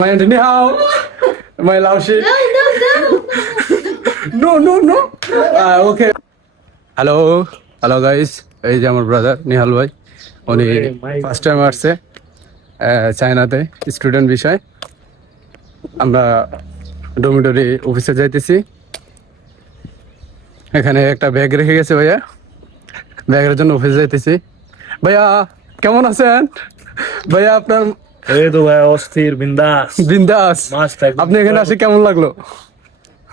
My auntie, ni hao. My Laoshi. No, no, no. Okay. Hello hello guys, এই যে আমার brother Nihal ভাই, উনি ফার্স্ট টাইম আসছে চায়নাতে স্টুডেন্ট বিষয়। আমরা ডমিটরি অফিসে যাইতেছি। এখানে একটা ব্যাগ রেখে গেছে ভাইয়া, ব্যাগের জন্য অফিসে যাইতেছি। ভাইয়া কেমন আছেন? ভাইয়া আপনার এই তো ভাই অস্থির বিন্দাস বিন্দাস। মাস্ত আপনি এখানে আসে কেমন লাগলো?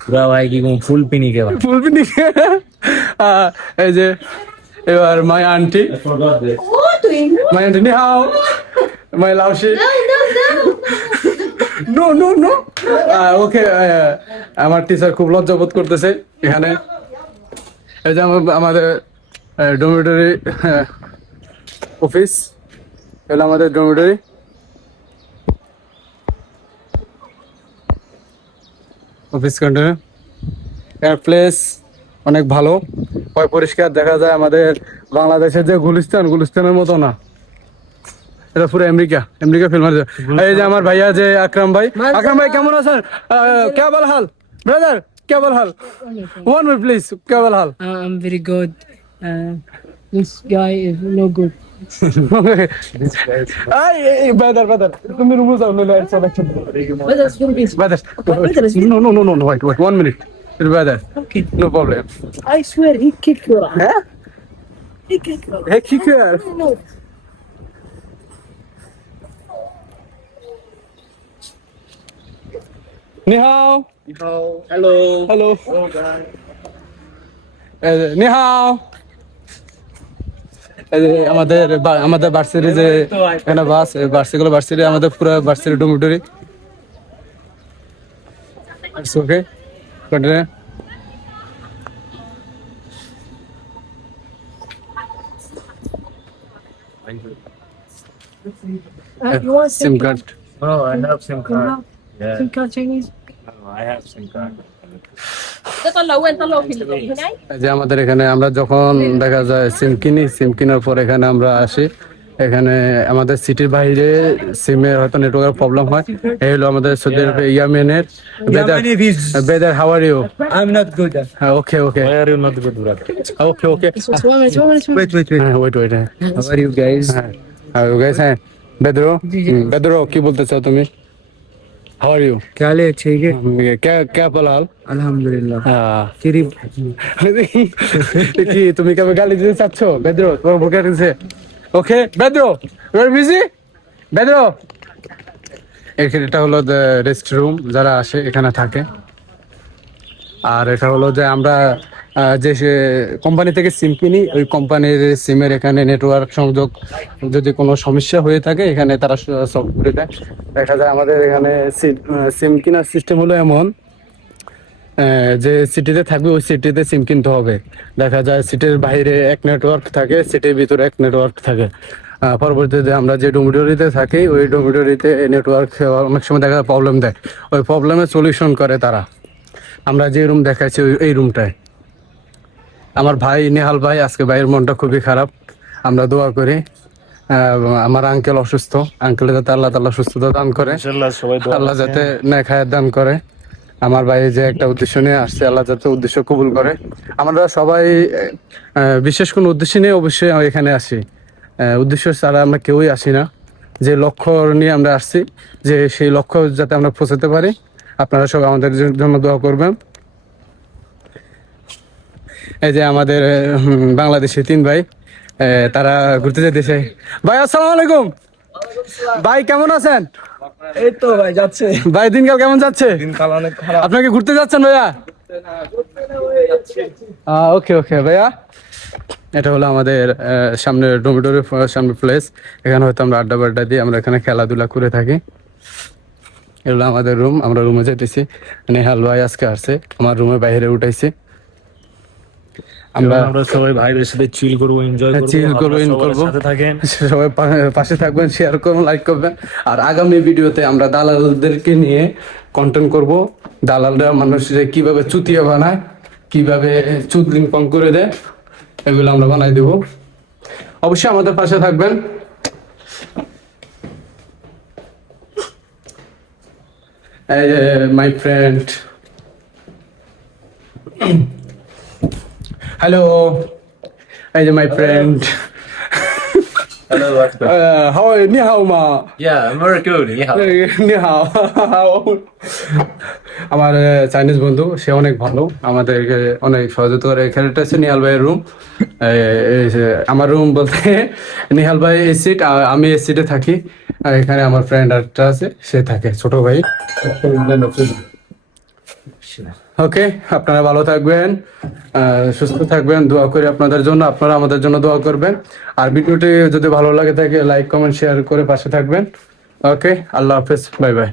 পুরা ভাই কি কোন ফুল পিনি কে ভাই ফুল পিনি। এই যে এবার মাই আন্টি, মাই আন্টি নি হাও, মাই লাউশি। No no no. ওকে, আমার টিচার খুব লজ্জা বোধ করতেছে এখানে। এই যে আমাদের ডমিটরি অফিস, এলো আমাদের ডমিটরি। অফিস কন্টিনিউ, এর প্লেস অনেক ভালো, পরিষ্কার দেখা যায়। আমাদের বাংলাদেশের যে গুলিস্তানের মতো না, এটা পুরো আমেরিকা ফিল্ম। এই যে আমার ভাইয়া যে আকরাম ভাই কেমন আছেন? কে বল হাল ব্রাদার, কে বল হাল? ওয়ান মিনিট প্লিজ, কে বল হাল? I'm very good. This guy is no good. Brother তুমি রুমে যাও, নইলে instruction. Brother no wait 1 minute brother. Okay. No problem. I swear he kicked your ass. হ্যাঁ He kicked your ass. হে কি কর? No. নি হাও, হ্যালো হ্যালো, নি হাও। এই যে আমাদের ভার্সিটি যে এখানে ভার্সিটি আমাদের পুরো varsity dormitory. Okay continue. You want SIM card. No I have SIM card SIM card Chinese? I have SIM card যে আমাদের এখানে আমরা যখন দেখা যায় সিম কেনার পর এখানে আমরা আসি। এখানে আমাদের সিটির বাইরে সিমের হয়তো নেটওয়ার্কের প্রবলেম হয়। এই হলো আমাদের সৌদি আরবে ইয়ামেনের brother. How are you? I am not good okay okay Why are you not good, brother? Okay okay. Wait. Wait How are you guys? হ্যাঁ গাইস। হ্যাঁ বেদরো কি বলতে চাও তুমি? How are you? क्या हाल है? ठीक है কে বলাল? अल्हम्दुलिल्लाह কি তুমি কবে গালি দিতে চাচ্ছ বেদ্রো? তোমার বুকে আছে। ওকে বেদ্রো, ইউ আর বিজি বেদ্রো। এখানে এটা হলো রেস্ট রুম, যারা আসে এখানে থাকে। আর এটা হলো যে আমরা যে কোম্পানি থেকে সিম কিনি, ওই কোম্পানির সিমের এখানে নেটওয়ার্ক সংযোগ যদি কোনো সমস্যা হয়ে থাকে এখানে তারা সলভ করে দেয়। দেখা যায় আমাদের এখানে সিম কেনার সিস্টেম হলো এমন, যে সিটিতে থাকবে ওই সিটিতে সিম কিনতে হবে। দেখা যায় সিটির বাইরে এক নেটওয়ার্ক থাকে, সিটির ভিতরে এক নেটওয়ার্ক থাকে। পরবর্তীতে আমরা যে ডোমিটরিতে থাকি ওই ডোমিটরিতে নেটওয়ার্ক অনেক সময় দেখা যায় প্রবলেম দেয়। ওই প্রবলেমের সলিউশন করে তারা। আমরা যে রুম দেখাচ্ছি এই রুমটায় আমার ভাই নেহাল ভাই, আজকে ভাইয়ের মনটা খুবই খারাপ। আমরা দোয়া করি আমার আঙ্কেল অসুস্থ, আঙ্কেলের যাতে আল্লাহ তাআলা সুস্থতা দান করে, ইনশাআল্লাহ সবাই দোয়া আল্লাহ যাতে নেক হায়াত দান করে। আমার ভাই যে একটা উদ্দেশ্য নিয়ে আসছে, আল্লাহ যাতে উদ্দেশ্য কবুল করে। আমরা সবাই বিশেষ কোনো উদ্দেশ্য নিয়ে অবশ্যই এখানে আসি, উদ্দেশ্য ছাড়া আমরা কেউই আসি না। যে লক্ষ্য নিয়ে আমরা আসছি, যে সেই লক্ষ্য যাতে আমরা পৌঁছাতে পারি। আপনারা সবাই আমাদের জন্য দোয়া করবেন। এই যে আমাদের বাংলাদেশি 3 ভাই, তারা ঘুরতে যেতেছে। ভাই আসসালামু আলাইকুম। ভাই কেমন আছেন? এই তো ভাই যাচ্ছে ভাই দিনকাল কেমন যাচ্ছে? দিনকাল অনেক খারাপ আপনাকে ঘুরতে যাচ্ছেন ভাইয়া? ওকে ওকে ভাইয়া। এটা হলো আমাদের সামনে ডোমিটরি সামনে প্লেস। এখানে হয়তো আমরা আড্ডা দিই, আমরা এখানে খেলাধুলা করে থাকি। এগুলো আমাদের রুম, আমরা রুমে যেতেছি। নেহাল ভাই আজকে আসছে, আমার রুমে বাইরে উঠাইছি। আমরা সবাই ভাইদের সাথে চিল করবো, এনজয় করবো, সাথে থাকেন সবাই পাশে থাকবেন, শেয়ার করবেন, লাইক করবেন। আর আগামী ভিডিওতে আমরা দালালদেরকে নিয়ে কন্টেন্ট করব। দালালরা মানুষের কিভাবে চুতিয়া বানায়, কিভাবে চুদলিং পং করে দেয়, এগুলো আমরা বানাই দেব। অবশ্যই আমাদের পাশে থাকবেন। মাই ফ্রেন্ড, হ্যালো, এই যে my friend, Hello, Akbar. How নি হাও মা, Yeah, I'm very good. Yeah. নি হাও। আমার চাইনিজ বন্ধু, সে অনেক ভালো, আমাদেরকে অনেক সহযোগিতা করে। এখানে একটা হচ্ছে নিহাল ভাইয়ের রুম। আমার রুম বলতে নিহাল ভাই এই সিট, আমি এই সিটে থাকি। আর এখানে আমার ফ্রেন্ড একটা আছে, সে থাকে, ছোট ভাই। ওকে, আপনারা ভালো থাকবেন, সুস্থ থাকবেন, দোয়া করি আপনাদের জন্য, আপনারা আমাদের জন্য দোয়া করবেন। আর ভিডিওটি যদি ভালো লাগে থাকে লাইক কমেন্ট শেয়ার করে পাশে থাকবেন। ওকে, আল্লাহ হাফেজ, বাই বাই।